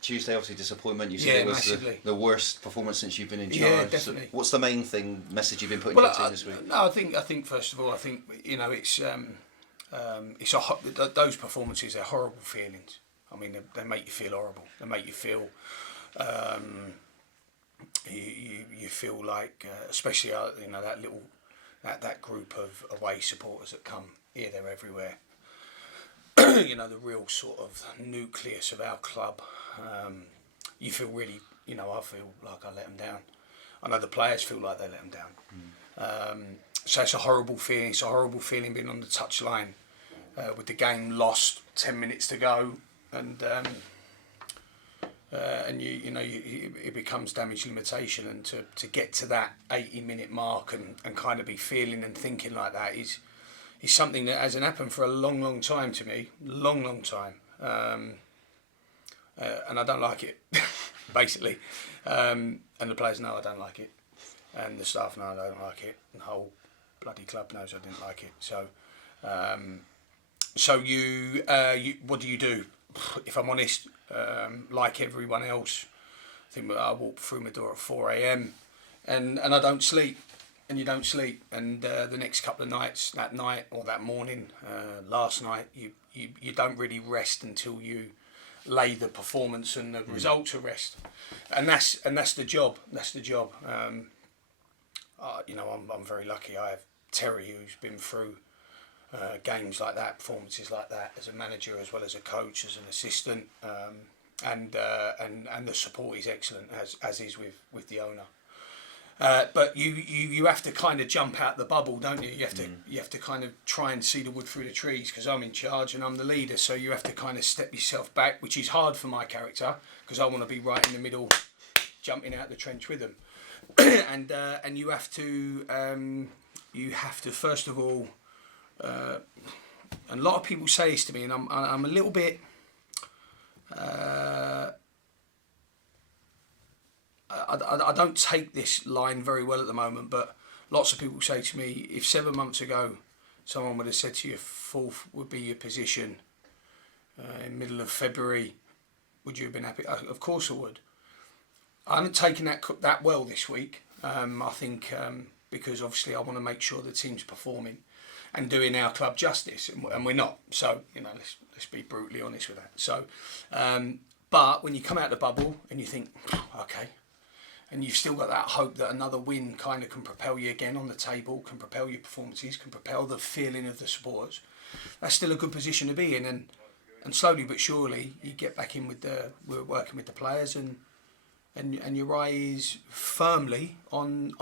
Tuesday, obviously disappointment. You said it was the worst performance since you've been in charge. Yeah, definitely. So what's the main message you've been putting to your team this week? No, I think first of all, it's those performances. They're horrible feelings. I mean, they make you feel horrible. They make you feel. You feel like, especially that group of away supporters that come here, there, everywhere. The real sort of nucleus of our club. You feel really, I feel like I let them down. I know the players feel like they let them down. So it's a horrible feeling. It's a horrible feeling being on the touchline with the game lost, 10 minutes to go, and it becomes damage limitation, and to get to that 80-minute mark and kind of be feeling and thinking like that is something that hasn't happened for a long time to me, long time, and I don't like it, basically, and the players know I don't like it, and the staff know I don't like it, and the whole bloody club knows I didn't like it. So you what do you do? If I'm honest, like everyone else, I think I walk through my door at 4 a.m. and I don't sleep, and you don't sleep, and the next couple of nights, that night or that morning, last night, you don't really rest until you lay the performance and the results to rest, and that's the job. That's the job. I'm very lucky. I have Terry, who's been through games like that, performances like that, as a manager as well as a coach, as an assistant, and the support is excellent, as is with the owner. But you have to kind of jump out the bubble, don't you? You have to kind of try and see the wood through the trees, because I'm in charge and I'm the leader. So you have to kind of step yourself back, which is hard for my character, because I want to be right in the middle, jumping out the trench with them. And you have to first of all. And a lot of people say this to me, and I'm a little bit. I don't take this line very well at the moment, but lots of people say to me, if 7 months ago someone would have said to you 4th would be your position in the middle of February, would you have been happy? Of course I would. I haven't taken that well this week. I think because obviously I want to make sure the team's performing and doing our club justice, and we're not. So let's be brutally honest with that. So, but when you come out the bubble and you think, okay, and you've still got that hope that another win kind of can propel you again on the table, can propel your performances, can propel the feeling of the supporters, that's still a good position to be in. And slowly but surely you get back in we're working with the players, and your eye is firmly on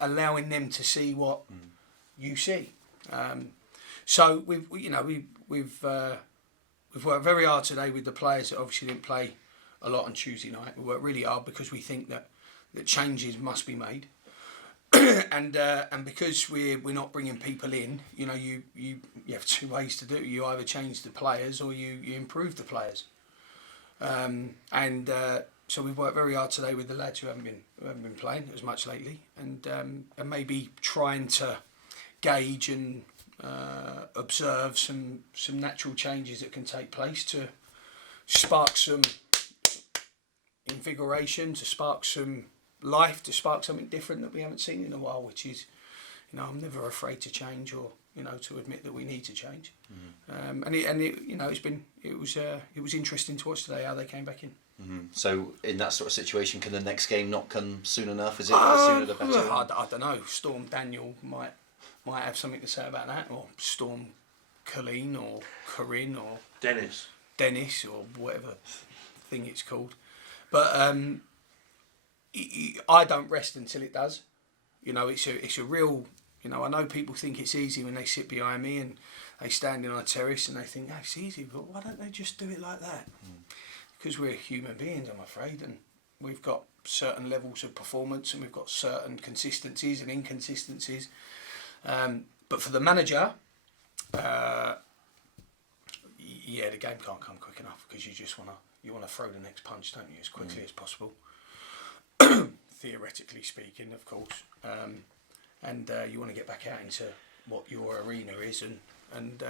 allowing them to see what you see. So we've worked very hard today with the players that obviously didn't play a lot on Tuesday night. We worked really hard because we think that changes must be made, and because we're not bringing people in, you have two ways to do it. You either change the players or you improve the players, so we've worked very hard today with the lads who haven't been playing as much lately, and maybe trying to gauge and observe some natural changes that can take place to spark some invigoration, to spark some life, to spark something different that we haven't seen in a while, which is, I'm never afraid to change, or to admit that we need to change. It was interesting to watch today how they came back in. So in that sort of situation, can the next game not come soon enough? Is it the sooner the better? I don't know. Storm Daniel might have something to say about that, or Storm Colleen or Corinne or Dennis or whatever thing it's called. But I don't rest until it does. It's a real. I know people think it's easy when they sit behind me and they stand in on a terrace and they think, it's easy, but why don't they just do it like that? Because we're human beings, I'm afraid, and we've got certain levels of performance and we've got certain consistencies and inconsistencies. But for the manager, the game can't come quick enough, because you just want to throw the next punch, don't you, as quickly as possible. Theoretically speaking, of course, and you want to get back out into what your arena is, and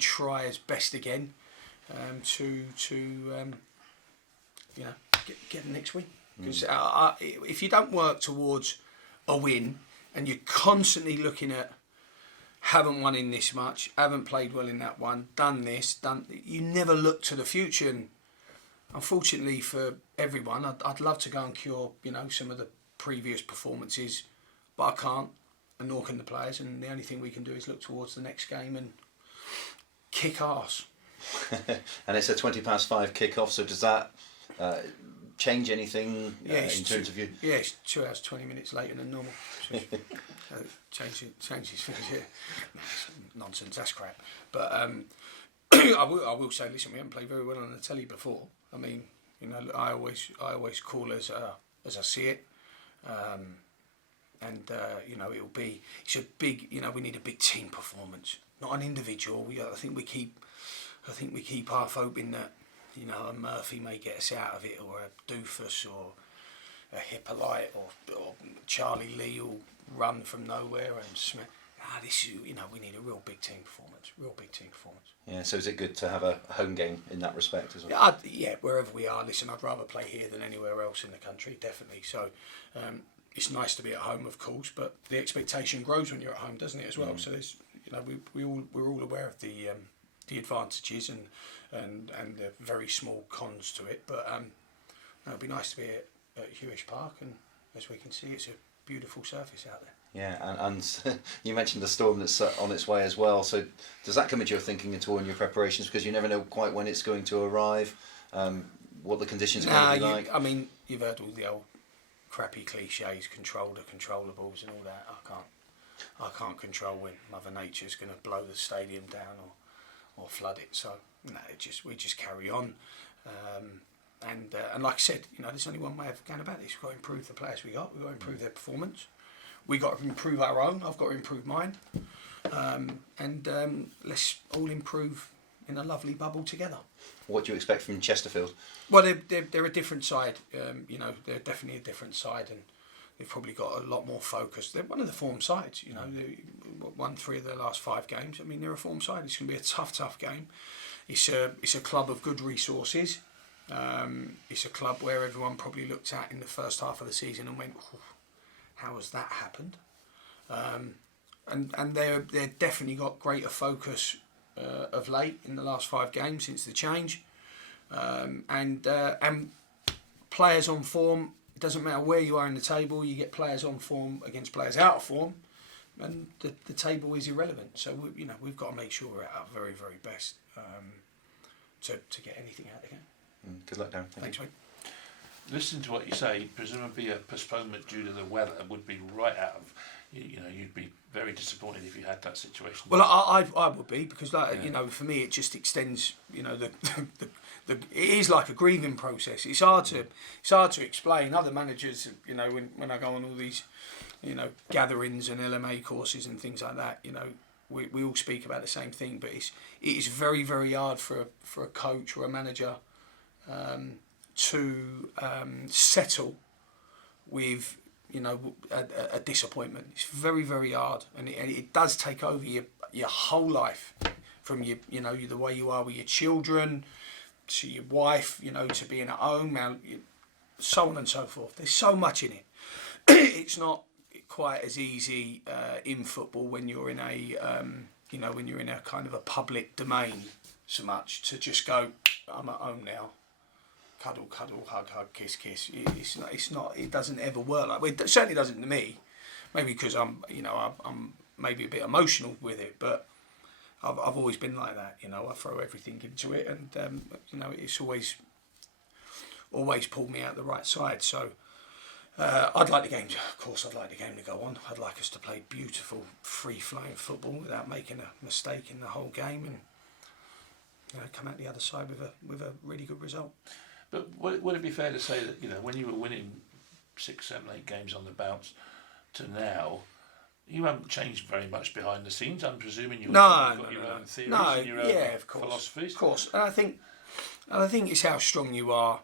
try as best again to get the next win. Because if you don't work towards a win and you're constantly looking at haven't won in this much, haven't played well in that one, done this, you never look to the future. And unfortunately for everyone, I'd love to go and cure some of the previous performances, but I can't, and nor can the players. And the only thing we can do is look towards the next game and kick arse. And it's a 5:20 kick-off, so does that change anything in terms of you? Yeah, it's 2 hours 20 minutes later than normal. So changes things. Yeah, that's nonsense. That's crap. But I will say, listen, we haven't played very well on the telly before. I mean, I always call as I see it, and it's a big. We need a big team performance, not an individual. I think we keep half hoping that a Murphy may get us out of it, or a Doofus, or a Hippolyte, or Charlie Lee will run from nowhere and smash. We need a real big team performance. Yeah. So is it good to have a home game in that respect as well? Yeah, wherever we are. Listen, I'd rather play here than anywhere else in the country, definitely. So it's nice to be at home, of course, but the expectation grows when you're at home, doesn't it, as well? So there's, we're all aware of the advantages and the very small cons to it, but it'd be nice to be at Hewish Park, and as we can see, it's a beautiful surface out there. Yeah, and you mentioned the storm that's on its way as well. So does that come into your thinking at all in your preparations? Because you never know quite when it's going to arrive, what the conditions are going to be like. I mean, you've heard all the old crappy cliches, control the controllables and all that. I can't control when Mother Nature's going to blow the stadium down or flood it. So we just carry on. And like I said, there's only one way of going about this. We've got to improve the players we've got to improve their performance. We've got to improve our own. I've got to improve mine. And let's all improve in a lovely bubble together. What do you expect from Chesterfield? Well, they're a different side. They're definitely a different side, and they've probably got a lot more focus. They're one of the form sides. They won 3 of their last 5 games. I mean, they're a form side. It's going to be a tough game. It's a club of good resources. It's a club where everyone probably looked at in the first half of the season and went, how has that happened? And they're definitely got greater focus of late in the last 5 games since the change. And players on form, it doesn't matter where you are in the table, you get players on form against players out of form, and the table is irrelevant. So we've got to make sure we're at our very, very best to get anything out of the game. Good luck, Darren. Thanks, mate. Listening to what you say, presumably a postponement due to the weather would be right out of, you'd be very disappointed if you had that situation. Well, I would be, because for me it just extends. It is like a grieving process. It's hard to explain. Other managers, when I go on all these, gatherings and LMA courses and things like that, we all speak about the same thing. But it is very, very hard for a coach or a manager to settle with a disappointment. It's very, very hard, and it does take over your whole life, from the way you are with your children, to your wife, to being at home, so on and so forth. There's so much in it. It's not quite as easy in football when you're in a kind of a public domain so much, to just go, I'm at home now. Cuddle, cuddle, hug, hug, kiss, kiss. It's not. It doesn't ever work like. Well, it certainly doesn't to me. Maybe because I'm maybe a bit emotional with it, but I've always been like that. I throw everything into it, and it's always pulled me out the right side. So I'd like the game. Of course, I'd like the game to go on. I'd like us to play beautiful, free-flowing football without making a mistake in the whole game, and come out the other side with a really good result. But would it be fair to say that when you were winning 6, 7, 8 games on the bounce to now, you haven't changed very much behind the scenes? I'm presuming you've got your own theories and your own philosophies. Of course, and I think it's how strong you are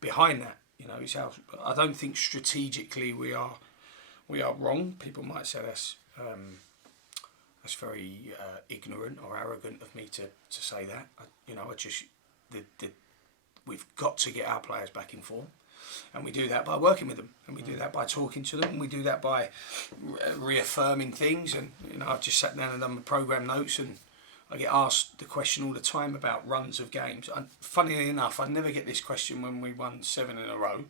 behind that. It's how I don't think strategically we are wrong. People might say that's very ignorant or arrogant of me to say that. we've got to get our players back in form. And we do that by working with them, and we do that by talking to them, and we do that by reaffirming things. And I've just sat down and done my programme notes, and I get asked the question all the time about runs of games. And funnily enough, I never get this question when we won 7 in a row,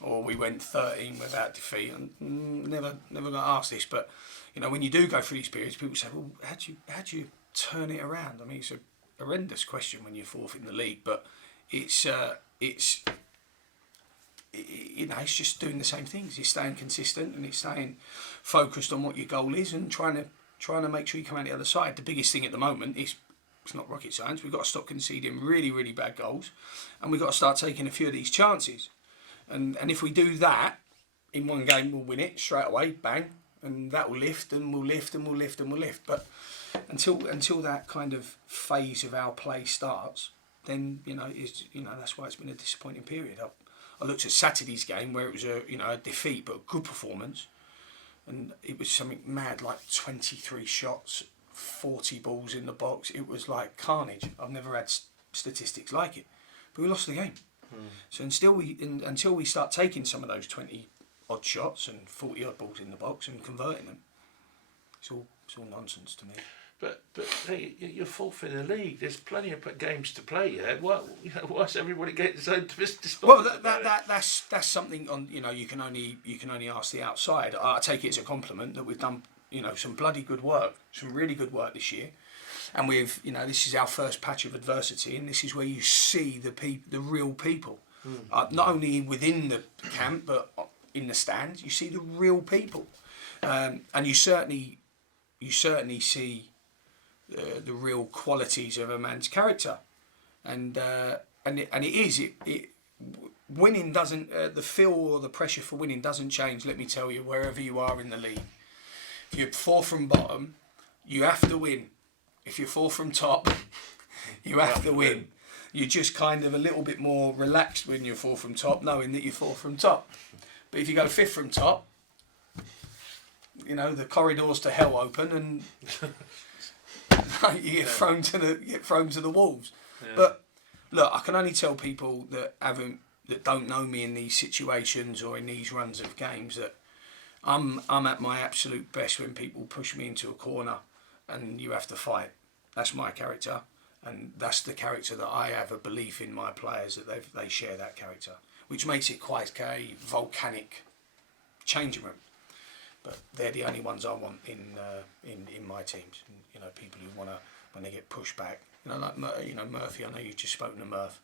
or we went 13 without defeat. And never got asked this, but when you do go through these periods, people say, "Well, how do you turn it around?" I mean, it's a horrendous question when you're fourth in the league, but it's just doing the same things. You're staying consistent, and it's staying focused on what your goal is, and trying to make sure you come out the other side. The biggest thing at the moment is, it's not rocket science. We've got to stop conceding really, really bad goals, and we've got to start taking a few of these chances. And if we do that in one game, we'll win it straight away, bang, and that will lift, and we'll lift, and we'll lift, and we'll lift. But until that kind of phase of our play starts, then that's why it's been a disappointing period. I looked at Saturday's game where it was a defeat but a good performance, and it was something mad, like 23 shots, 40 balls in the box. It was like carnage. I've never had statistics like it, but we lost the game. So until we start taking some of those 20 odd shots and 40 odd balls in the box and converting them, it's all nonsense to me. But hey, you're fourth in the league. There's plenty of games to play. Yeah, why's everybody getting so despondent? Well, that's something on. You can only ask the outside. I take it as a compliment that we've done some bloody good work, some really good work this year, and this is our first patch of adversity, and this is where you see the real people, not only within the camp but in the stands. You see the real people, and you certainly see the real qualities of a man's character, and winning doesn't the feel or the pressure for winning doesn't change. Let me tell you, wherever you are in the league, if you're fourth from bottom, you have to win. If you're fourth from top, you have to win. You're just kind of a little bit more relaxed when you're fourth from top, knowing that you're fourth from top. But if you go fifth from top, the corridors to hell open, and you get thrown to the wolves. Yeah. But look, I can only tell people that don't know me in these situations or in these runs of games that I'm at my absolute best when people push me into a corner and you have to fight. That's my character, and that's the character that I have a belief in my players that they share that character, which makes it quite a volcanic changing room. But they're the only ones I want in my teams. People who want to, when they get pushed back. Like Murphy. I know you've just spoken to Murph.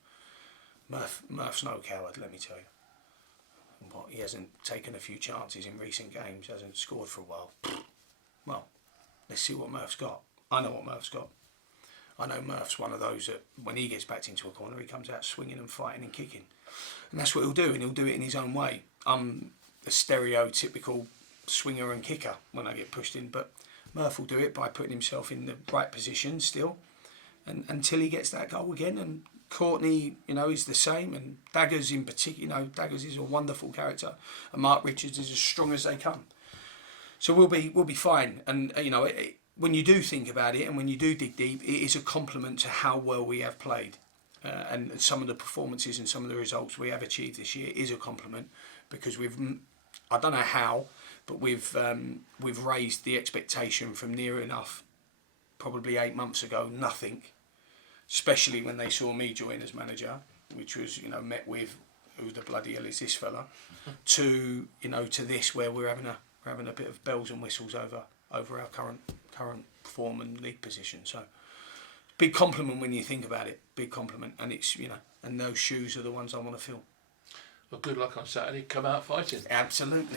Murph's no coward, let me tell you. He hasn't taken a few chances in recent games. Hasn't scored for a while. Well, let's see what Murph's got. I know what Murph's got. I know Murph's one of those that when he gets backed into a corner, he comes out swinging and fighting and kicking, and that's what he'll do. And he'll do it in his own way. I'm a stereotypical swinger and kicker when I get pushed in, but Murph will do it by putting himself in the right position still, and until he gets that goal again. And Courtney, is the same, and Daggers in particular. Daggers is a wonderful character, and Mark Richards is as strong as they come. So we'll be fine. And when you do think about it, and when you do dig deep, it is a compliment to how well we have played, and some of the performances and some of the results we have achieved this year is a compliment, because I don't know how, but we've raised the expectation from near enough, probably 8 months ago, nothing, especially when they saw me join as manager, which was met with, who the bloody hell is this fella, to this where we're having a bit of bells and whistles over our current form and league position. So big compliment when you think about it, big compliment, and it's and those shoes are the ones I want to fill. Well, good luck on Saturday. Come out fighting. Absolutely.